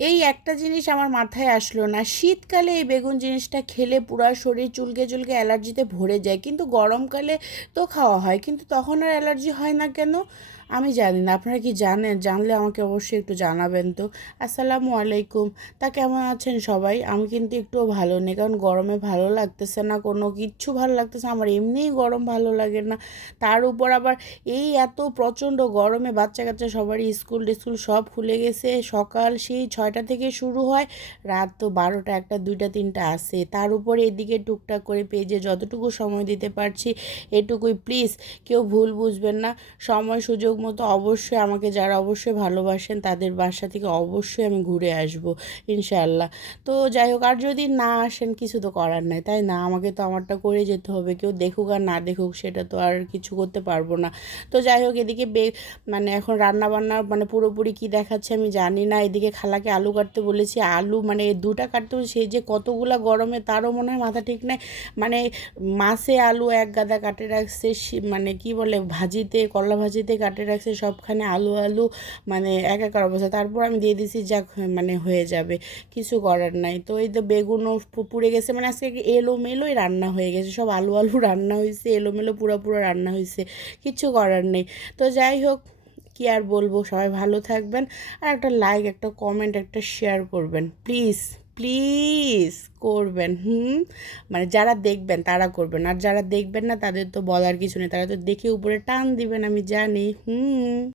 এই একটা জিনিস আমার মাথায় আসলো না, শীতকালে এই বেগুন জিনিসটা খেলে পুরা শরীর চুলকে চুলকে অ্যালার্জিতে ভরে যায়, কিন্তু গরমকালে তো খাওয়া হয়, কিন্তু তখন আর অ্যালার্জি হয় না কেন? আমি জানি না, আপনারা কি জানেন? জানলে আমাকে অবশ্যই একটু জানাবেন তো। আসসালামু আলাইকুম। তা কেমন আছেন সবাই? আমি কিন্তু একটুও ভালো নেই, কারণ গরমে ভালো লাগতেছে না, কোনো কিচ্ছু ভালো লাগতেছে না। আমার এমনিই গরম ভালো লাগে না, তার উপর আবার এই এত প্রচণ্ড গরমে বাচ্চা কাচ্চা সবারই স্কুল টিস্কুল সব খুলে গেছে। সকাল সেই 6টা থেকে শুরু হয়, রাত তো 12টা 1টা 2টা 3টা আসে। তার উপরে এদিকে টুকটাক করে পেজে যতটুকু সময় দিতে পারছি এটুকুই। প্লিজ কেউ ভুল বুঝবেন না, সময় সুযোগ মতো অবশ্যই আমাকে, যারা অবশ্যই ভালোবাসেন তাদের বাসা থেকে অবশ্যই আমি ঘুরে আসবো ইনশাআল্লাহ। তো যাই হোক, আর যদি না আসেন কিছু তো করার নাই, তাই না? আমাকে তো আমারটা করে যেতে হবে, কেউ দেখুক আর না দেখুক সেটা তো আর কিছু করতে পারবো না। তো যাই হোক, এদিকে মানে এখন রান্না বান্না মানে পুরোপুরি কি দেখাচ্ছে আমি জানি না। এদিকে খালাকে আলু কাটতে বলেছি, আলু মানে এই দুটা কাটতে বলেছি, সেই যে কতগুলা গরমে তারও মনে হয় মাথা ঠিক নাই। মানে মাছে আলু এক গাদা কাটে রাখছে, মানে কি বলে ভাজিতে, করলা ভাজিতে কাটে রাখছে, সবখানে আলু আলু, মানে একাকার অবস্থা। তারপর আমি দিয়ে দিছি, যাক মানে হয়ে যাবে, কিছু করার নাই। তো এই তো বেগুনও পুড়ে গেছে, মানে আজকে এলোমেলোই রান্না হয়ে গেছে, সব আলু আলু রান্না হয়েছে, এলোমেলো পুরো পুরো রান্না হয়েছে, কিচ্ছু করার নেই। তো যাই হোক, কি আর বলবো, সবাই ভালো থাকবেন, আর একটা লাইক, একটা কমেন্ট, একটা শেয়ার করবেন প্লিজ। প্লিজ করবেন, মানে যারা দেখবেন তারা করবেন, আর যারা দেখবেন না তাদের তো বলার কিছু নেই, তারা তো দেখে উপরে টান দিবেন, আমি জানি।